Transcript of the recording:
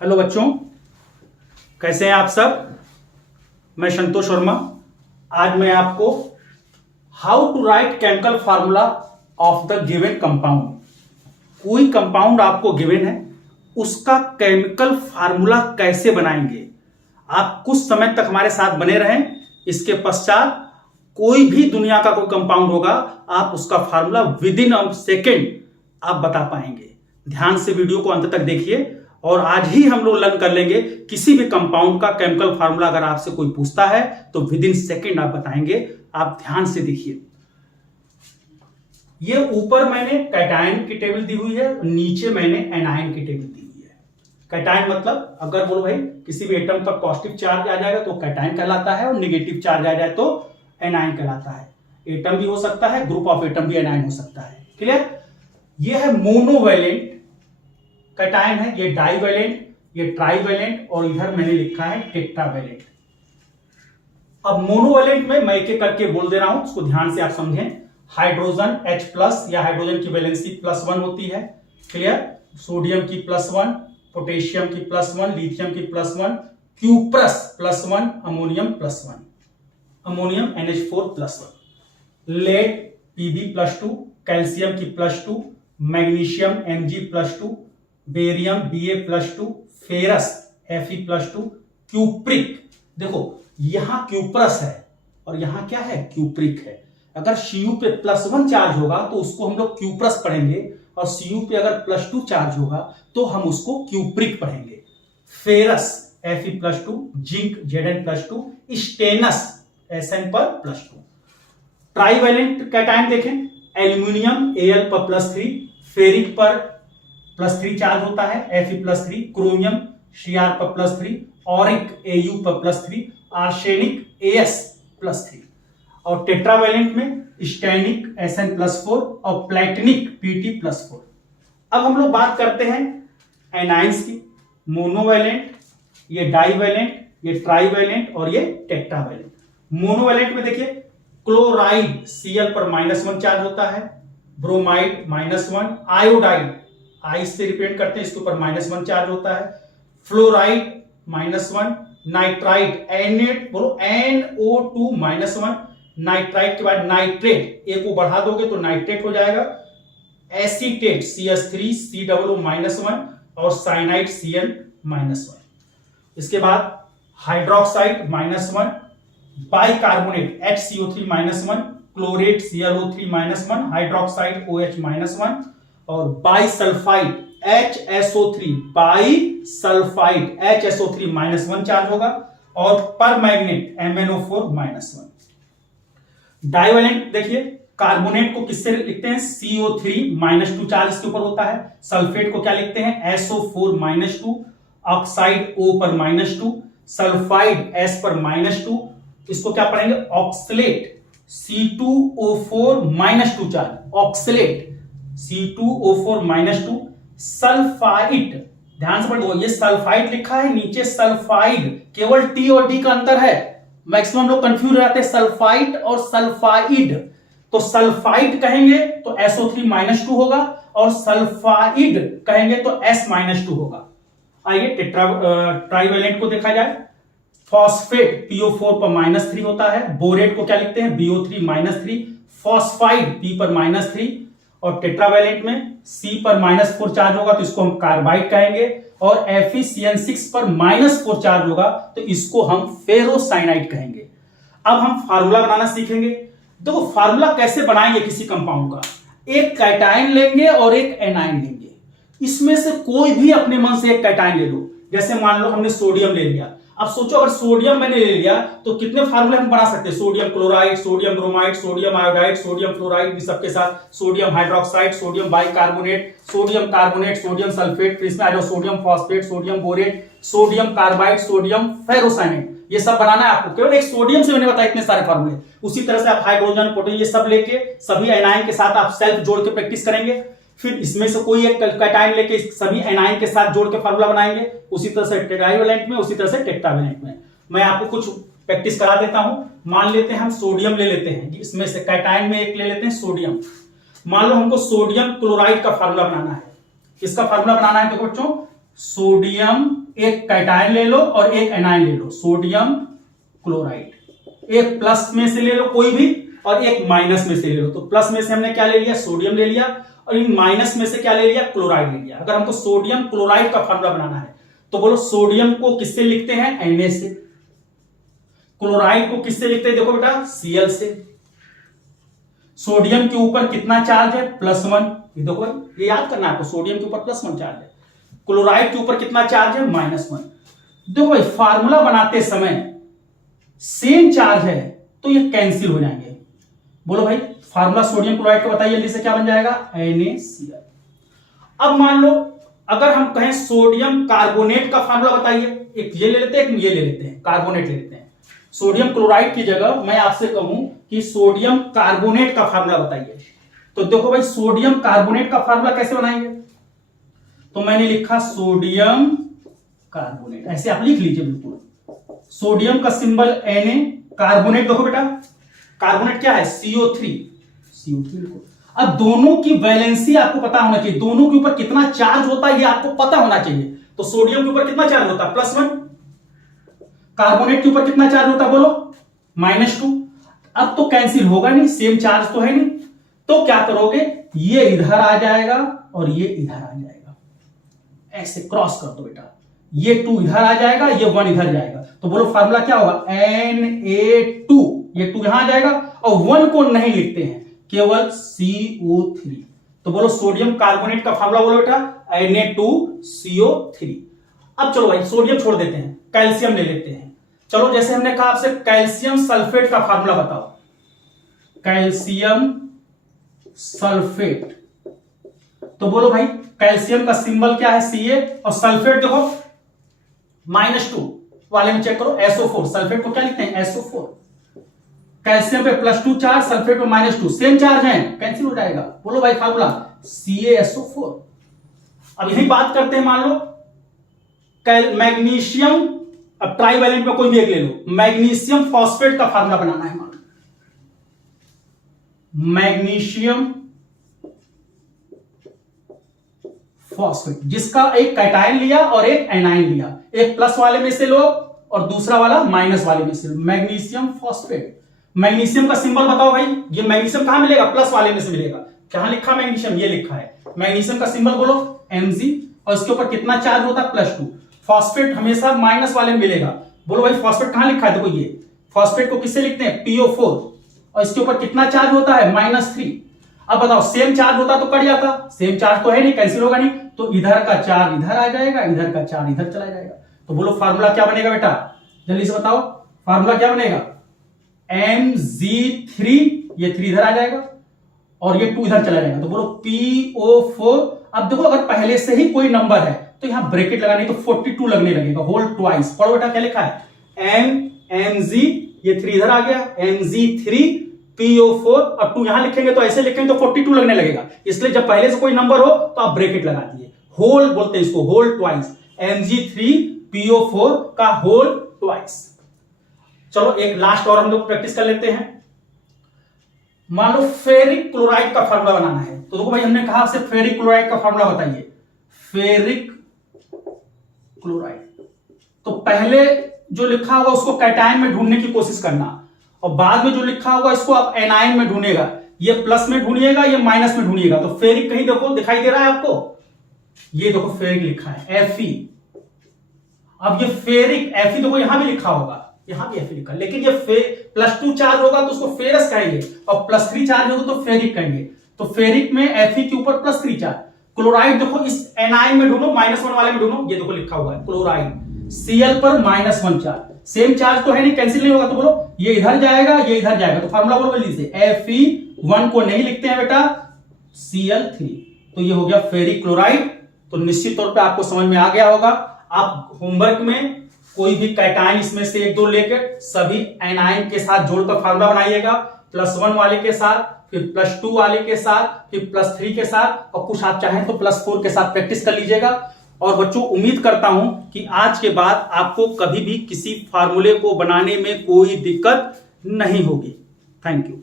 Hello बच्चों, कैसे हैं आप सब। मैं संतोष वर्मा। आज मैं आपको how to write chemical formula of the given compound. कोई कंपाउंड आपको गिवन है, उसका केमिकल फार्मूला कैसे बनाएंगे। आप कुछ समय तक हमारे साथ बने रहें। इसके पश्चात कोई भी दुनिया का कोई कंपाउंड होगा, आप उसका formula with in a second आप बता पाएंगे। ध्यान से वीडियो को अंत तक देखिए और आज ही हम लोग लर्न कर लेंगे किसी भी कंपाउंड का केमिकल फार्मूला अगर आपसे कोई पूछता है तो विद इन सेकेंड आप बताएंगे। आप ध्यान से देखिए। ये ऊपर मैंने कैटायन की टेबल दी हुई है, नीचे मैंने एनायन की टेबल दी हुई है। कैटायन मतलब अगर बोलो भाई किसी भी एटम पर पॉजिटिव चार्ज आ जाएगा तो कैटायन कहलाता है और नेगेटिव चार्ज आ जाए तो एनायन कहलाता है। एटम भी हो सकता है, ग्रुप ऑफ एटम भी एनायन हो सकता है। क्लियर। ये है मोनोवैलेंट कैटायन है, ये डाइवैलेंट, ये ट्राइवैलेंट और इधर मैंने लिखा है टेट्रावैलेंट। अब मोनोवैलेंट में मैं एक एक करके बोल दे रहा हूं, उसको ध्यान से आप समझें। हाइड्रोजन H+ या हाइड्रोजन की वैलेंसी +1 होती है। क्लियर। सोडियम की +1, पोटेशियम की +1, लिथियम की +1, cuprous +1, ammonium +1, ammonium NH4 +1, lead Pb+2, calcium की +2, magnesium Mg+2, barium Ba+2, ferrous Fe+2, cupric. देखो यहां क्यूप्रस है और यहां क्या है, क्यूप्रिक है। अगर Cu पे +1 चार्ज होगा तो उसको हम लोग क्यूप्रस पढ़ेंगे और Cu पे अगर +2 चार्ज होगा तो हम उसको क्यूप्रिक पढ़ेंगे। Ferrous Fe+2, zinc Zn+2, stannous Sn पर +2। ट्राइवैलेंट कैटायन देखें, एल्यूमिनियम Al पर +3, फेरिक पर +3 चार्ज होता है Fe+3, क्रोमियम Cr पर +3, ऑरिक Au पर +3, आर्सेनिक As+3। और टेट्रावैलेंट में स्टैनिक Sn+4 और प्लेटिनिक Pt+4। अब हम लोग बात करते हैं एनाइंस की। मोनोवैलेंट, ये डाइवैलेंट, ये ट्राइवैलेंट और ये टेट्रावैलेंट। मोनोवैलेंट में देखिए क्लोराइड Cl पर -1 चार्ज होता है, ब्रोमाइड -1, आयोडाइड I से रिप्रेजेंट करते हैं, इसके ऊपर -1 चार्ज होता है, फ्लोराइड -1, नाइट्राइड Na बोलो NO2 -1, नाइट्राइड के बाद नाइट्रेट, एक को बढ़ा दोगे तो नाइट्रेट हो जाएगा, एसीटेट CS3 COO -1 और साइनाइड Cl -1। इसके बाद hydroxide -1, bicarbonate HCO3 -1, chlorate ClO3 -1, hydroxide OH -1 और bisulphide HSO3, bisulphide HSO3 -1 charge होगा और परमैग्नेट MnO4 -1। डाइवैलेंट देखिए, कार्बोनेट को किससे लिखते हैं, CO3 -2 चार्ज इसके ऊपर होता है। सल्फेट को क्या लिखते हैं, SO4 -2, ऑक्साइड O पर -2, सल्फाइड S पर -2, इसको क्या पढ़ेंगे, oxalate C2O4 -2 charge, oxalate C2O4 -2, sulphide. ध्यान से पढ़ो, ये सल्फाइड लिखा है, नीचे सल्फाइड, केवल T और D का अंतर है। मैक्सिमम लोग कंफ्यूज हो जाते हैं सल्फाइड और सल्फाइड। तो सल्फाइड कहेंगे तो SO3 -2 होगा और सल्फाइड कहेंगे तो S -2 होगा। आइए ट्राइवैलेंट को देखा जाए। फॉस्फेट PO4 पर -3 होता है, बोरेट को क्या लिखते हैं, BO3 -3, फॉस्फाइड P पर -3 और टेट्रावैलेंट में C पर -4 चार्ज होगा तो इसको हम कार्बाइड कहेंगे और FeCN6 पर -4 चार्ज होगा तो इसको हम फेरोसाइनाइड कहेंगे। अब हम फार्मूला बनाना सीखेंगे। देखो फार्मूला कैसे बनाएंगे किसी कंपाउंड का, एक कैटायन लेंगे और एक एनायन लेंगे, इसमें से कोई भी अपने मन से एक कैटायन ले लो। जैसे मान लो हमने सोडियम ले लिया, अब सोचो अगर सोडियम मैंने ले लिया तो कितने फार्मूले हम बना सकते हैं, sodium chloride, sodium bromide, sodium iodide, sodium fluoride, सबके साथ sodium hydroxide, sodium bicarbonate, sodium carbonate, sodium sulphate, फिर इसमें आ जाओ sodium phosphate, sodium borate, sodium carbide, sodium ferrocyanate. ये सब बनाना है आपको, केवल एक सोडियम से मैंने बताया इतने सारे फार्मूले। उसी तरह से आप हाइड्रोजन, पोटेशियम, ये सब लेके सभी एनायन के साथ आप सेल्फ जोड़ के प्रैक्टिस करेंगे। फिर इसमें से कोई एक कैटायन लेके सभी एनायन के साथ जोड़ के फार्मूला बनाएंगे। उसी तरह से ट्राइवैलेंट में, उसी तरह से टेट्रावैलेंट में। मैं आपको कुछ प्रैक्टिस करा देता हूं। मान लेते हैं हम सोडियम ले लेते हैं, इसमें से कैटायन में एक ले लेते हैं सोडियम। मान लो हमको सोडियम क्लोराइड का फार्मूला बनाना है। इसका फार्मूला बनाना है, देखो बच्चों, सोडियम, एक कैटायन ले लो और एक एनायन ले लो, सोडियम क्लोराइड, एक प्लस में से ले लो कोई भी और एक माइनस में से ले लो। तो प्लस में से हमने क्या ले लिया, सोडियम ले लिया, और इन माइनस में से क्या ले लिया, क्लोराइड ले लिया। अगर हमको सोडियम क्लोराइड का फार्मूला बनाना है तो बोलो सोडियम को किससे लिखते हैं, Na से, क्लोराइड को किससे लिखते हैं, देखो बेटा Cl से। सोडियम के ऊपर कितना चार्ज है, +1, ये देखो ये याद करना है आपको, सोडियम के ऊपर +1 चार्ज है, क्लोराइड के ऊपर कितना चार्ज है, -1। देखो भाई फार्मूला बनाते समय सेम चार्ज है तो ये कैंसिल हो जाएंगे। बोलो भाई फार्मूला सोडियम क्लोराइड का बताइए, जल्दी से क्या बन जाएगा, NaCl। अब मान लो अगर हम कहें सोडियम कार्बोनेट का फार्मूला बताइए, एक ये ले लेते हैं, एक ये ले लेते हैं, कार्बोनेट ले लेते हैं। सोडियम क्लोराइड की जगह मैं आपसे कहूं कि सोडियम कार्बोनेट का फार्मूला बताइए, तो देखो भाई सोडियम कार्बोनेट का फार्मूला कैसे बनाएंगे, तो मैंने लिखा सोडियम कार्बोनेट, ऐसे आप लिख लीजिए बिल्कुल। सोडियम का सिंबल Na, कार्बोनेट देखो बेटा, कार्बोनेट क्या है, CO3 लिखो। अब दोनों की वैलेंसी आपको पता होना चाहिए, दोनों के ऊपर कितना चार्ज होता है ये आपको पता होना चाहिए। तो सोडियम के ऊपर कितना चार्ज होता है, +1, कार्बोनेट के ऊपर कितना चार्ज होता है बोलो, -2। अब तो कैंसिल होगा नहीं, सेम चार्ज तो है नहीं, तो क्या करोगे, ये इधर आ जाएगा और ये इधर आ जाएगा, ऐसे क्रॉस कर दो बेटा, ये 2 इधर आ जाएगा, ये 1 इधर जाएगा, तो बोलो फार्मूला क्या होगा, Na2, ये 2 यहां आ जाएगा, और 1 को नहीं लिखते हैं, केवल CO3। तो बोलो सोडियम कार्बोनेट का फार्मूला बोलो बेटा, Na2CO3। अब चलो भाई सोडियम छोड़ देते हैं, कैल्शियम ले लेते हैं। चलो जैसे हमने कहा आपसे कैल्शियम सल्फेट का फार्मूला बताओ, कैल्शियम सल्फेट, तो बोलो भाई कैल्शियम का सिंबल क्या है, Ca, और सल्फेट देखो -2 वाले में चेक करो, SO4, सल्फेट को क्या लिखते हैं, SO4। कैल्शियम पे +2 चार्ज, सल्फेट पे -2, सेम चार्ज है, कैंसिल हो जाएगा। बोलो भाई फार्मूला CaSO4। अब यही बात करते हैं, मान लो मैग्नीशियम, अब ट्राइवैलेंट में कोई भी एक ले लो, मैग्नीशियम फॉस्फेट का फार्मूला बनाना है, मान लो मैग्नीशियम फॉस्फेट, जिसका एक कैटायन लिया और एक एनायन लिया, एक प्लस वाले में से लो और दूसरा वाला माइनस वाले में से लो, मैग्नीशियम फॉस्फेट। मैग्नीशियम का सिंबल बताओ भाई, ये मैग्नीशियम कहां मिलेगा, प्लस वाले में से मिलेगा, कहां लिखा मैग्नीशियम, ये लिखा है, मैग्नीशियम का सिंबल बोलो Mg, और इसके ऊपर कितना चार्ज होता है, +2। फॉस्फेट हमेशा माइनस वाले में मिलेगा, बोलो भाई फॉस्फेट कहां लिखा है, देखो ये फॉस्फेट को किससे लिखते हैं, PO4, और इसके ऊपर कितना चार्ज होता है, -3। अब बताओ सेम चार्ज होता तो कट जाता, सेम चार्ज तो है नहीं, कैंसिल होगा नहीं, तो इधर का चार्ज इधर आ जाएगा, इधर का चार्ज इधर चला जाएगा। तो बोलो फार्मूला क्या बनेगा बेटा, जल्दी से बताओ फार्मूला क्या बनेगा, Mg3, ये 3 इधर आ जाएगा और ये 2 इधर चला जाएगा, तो बोलो PO4। अब देखो अगर पहले से ही कोई नंबर है तो यहां ब्रैकेट लगानी, तो 42 लगने लगेगा, होल ट्वाइस। पढ़ो बेटा क्या लिखा है, Mg, ये 3 इधर आ गया, Mg3 PO4, और 2 यहां लिखेंगे तो ऐसे लिखेंगे तो 42 लगने लगेगा, इसलिए जब पहले से कोई नंबर हो तो आप ब्रैकेट लगा दिए, होल बोलते हैं इसको, होल ट्वाइस, Mg3 PO4 का होल ट्वाइस। चलो एक लास्ट और हम लोग प्रैक्टिस कर लेते हैं। मान लो फेरिक क्लोराइड का फार्मूला बनाना है, तो देखो भाई हमने कहा आपसे फेरिक क्लोराइड का फार्मूला बताइए, फेरिक क्लोराइड। तो पहले जो लिखा होगा उसको कैटायन में ढूंढने की कोशिश करना, और बाद में जो लिखा होगा इसको आप एनायन में ढूंढेगा, ये प्लस में ढूंढिएगा, ये माइनस में ढूंढिएगा। तो फेरिक कहीं देखो दिखाई दे रहा है आपको, ये देखो फेरिक लिखा है Fe। अब ये फेरिक Fe देखो यहां भी लिखा होगा, यहां भी Fe लिखा, लेकिन ये +2 चार्ज होगा तो उसको फेरस कहेंगे, और +3 चार्ज होगा तो फेरिक कहेंगे। तो फेरिक में Fe के ऊपर +3 चार्ज। क्लोराइड देखो इस एनायन में ढूंढो, -1 वाले में ढूंढो, ये देखो लिखा हुआ है क्लोराइड, Cl पर -1 चार्ज, सेम चार्ज तो है नहीं, कैंसिल नहीं होगा, तो बोलो ये इधर जाएगा, ये इधर जाएगा, तो फार्मूला बोलो जल्दी से, Fe1 को नहीं लिखते हैं बेटा, Cl3, तो ये हो गया फेरिक क्लोराइड। तो निश्चित तौर पे आपको समझ में आ गया होगा। आप होमवर्क में कोई भी कैटायन इसमें से 1-2 लेकर सभी एनायन के साथ जोड़कर फार्मूला बनाइएगा, +1 वाले के साथ, फिर +2 वाले के साथ, फिर +3 के साथ, और कुछ आप चाहें तो +4 के साथ प्रैक्टिस कर लीजिएगा। और बच्चों उम्मीद करता हूं कि आज के बाद आपको कभी भी किसी फार्मूले को बनाने में कोई दिक्कत नहीं होगी। Thank you.